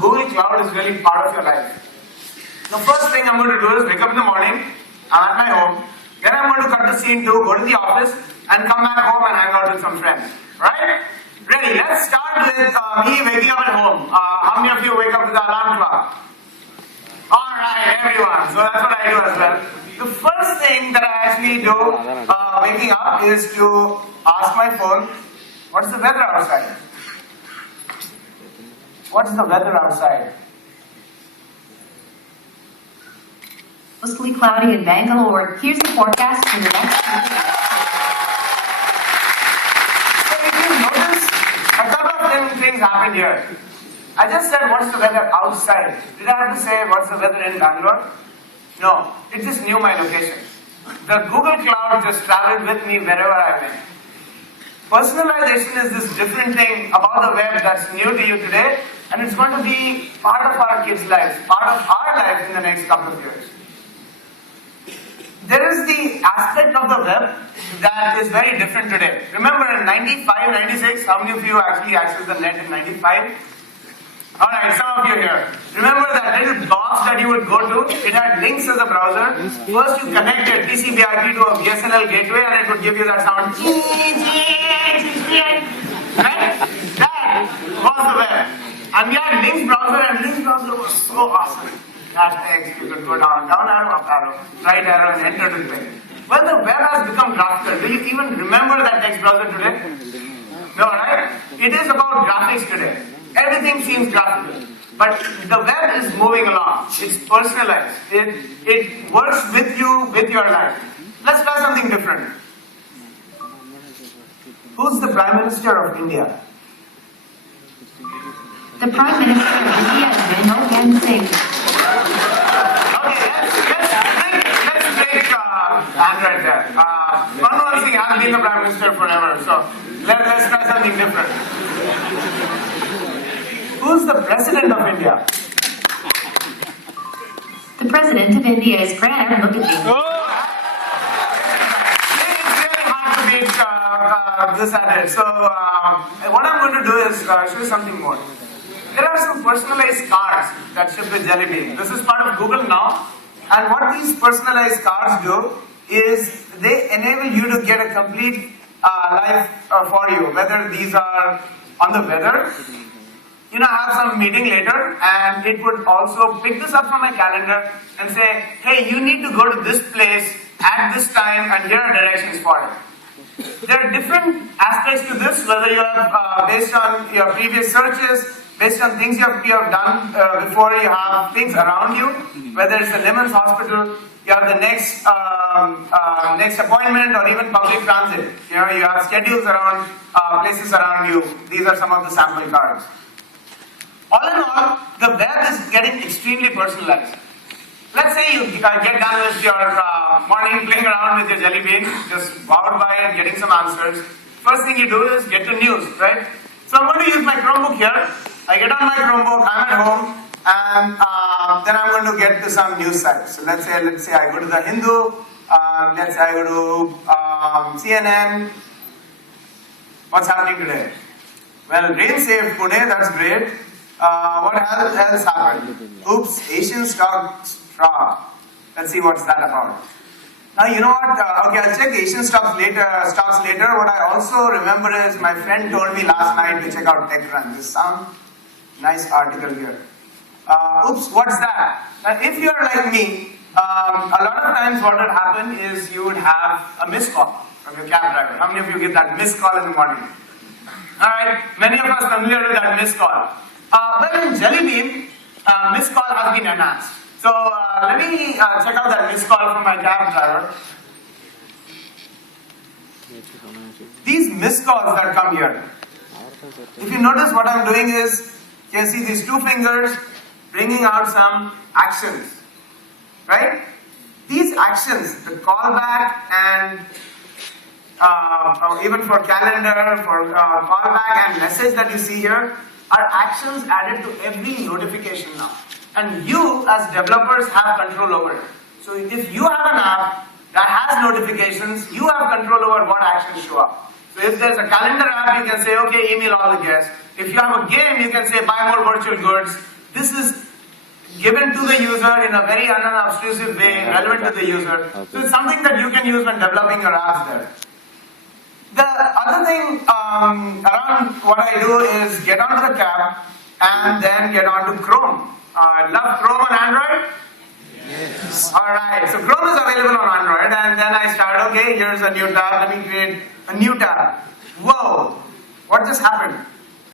Google Cloud is really part of your life. The first thing I'm going to do is wake up in the morning, I'm at my home, then I'm going to cut the scene to go to the office and come back home and hang out with some friends. Right? Ready? Let's start with me waking up at home. How many of you wake up with the alarm clock? Alright, everyone. So that's what I do as well. The first thing that I actually do waking up is to ask my phone, what's the weather outside? What's the weather outside? Mostly cloudy in Bangalore. Here's the forecast for the next week. So if you notice, a couple of things happened here. I just said, what's the weather outside? Did I have to say, what's the weather in Bangalore? No, it just knew my location. The Google Cloud just traveled with me wherever I went. Personalization is this different thing about the web that's new to you today, and it's going to be part of our kids' lives, part of our life in the next couple of years. There is the aspect of the web that is very different today. Remember in 95, 96, how many of you actually accessed the net in 95? Alright, some of you here. Remember that little box that you would go to? It had links as a browser. First you connected TCP/IP to a VSNL gateway and it would give you that sound. Right? That was the web. And we had links browser, and links browser was so awesome. That text, you could go down arrow, up arrow, right arrow and enter to the page. Well, the web has become graphical. Do you even remember that text browser today? No, right? It is about graphics today. Everything seems graphical. But the web is moving along. It's personalized. It works with you, with your life. Let's try something different. Who's the Prime Minister of India? The Prime Minister of India is Manmohan Singh. Okay, let's break hand right there. Manmohan Singh has been the Prime Minister forever, so let's try something different. Who's the President of India? The President of India is Pranab Mukherjee. It's really hard to beat this at it. So what I'm going to do is show you something more. There are some personalized cards that ship with Jelly Bean. This is part of Google now. And what these personalized cards do is they enable you to get a complete life for you. Whether these are on the weather, I have some meeting later, and it would also pick this up from my calendar and say, hey, you need to go to this place at this time, and here are directions for it. There are different aspects to this, whether you have based on your previous searches, based on things you have done before, you have things around you, whether it's the Lemons Hospital, you have the next appointment, or even public transit. You have schedules around places around you. These are some of the sample cards. All in all, the web is getting extremely personalized. Let's say you get done with your morning playing around with your Jelly Bean, just wowed by it, getting some answers. First thing you do is get to news, right? So I'm going to use my Chromebook here. I get on my Chromebook, I'm at home, and then I'm going to get to some news sites. So let's say I go to the Hindu, let's say I go to CNN. What's happening today? Well, rain saved Pune, that's great. What else happened? Oops, Asian stocks drop. Let's see what's that about. Now you know what? Okay, I'll check Asian stocks later. What I also remember is my friend told me last night to check out TechCrunch. There's some nice article here. Oops, what's that? Now, if you're like me, a lot of times what would happen is you would have a missed call from your cab driver. How many of you get that missed call in the morning? All right, many of us are familiar with that missed call. But in Jelly Bean, missed call has been enhanced. So let me check out that missed call from my cab driver. These missed calls that come here. If you notice, what I'm doing is, you can see these two fingers bringing out some actions, right? These actions, the callback and even for calendar, for callback and message that you see here, are actions added to every notification now. And you, as developers, have control over it. So if you have an app that has notifications, you have control over what actions show up. So if there's a calendar app, you can say, okay, email all the guests. If you have a game, you can say, buy more virtual goods. This is given to the user in a very unobtrusive way, relevant to the user. So it's something that you can use when developing your apps there. The other thing around what I do is get onto the cab and then get onto Chrome. Love Chrome on Android? Yes. Alright, so Chrome is available on Android, and then I start, okay, here's a new tab, let me create a new tab. Whoa, what just happened?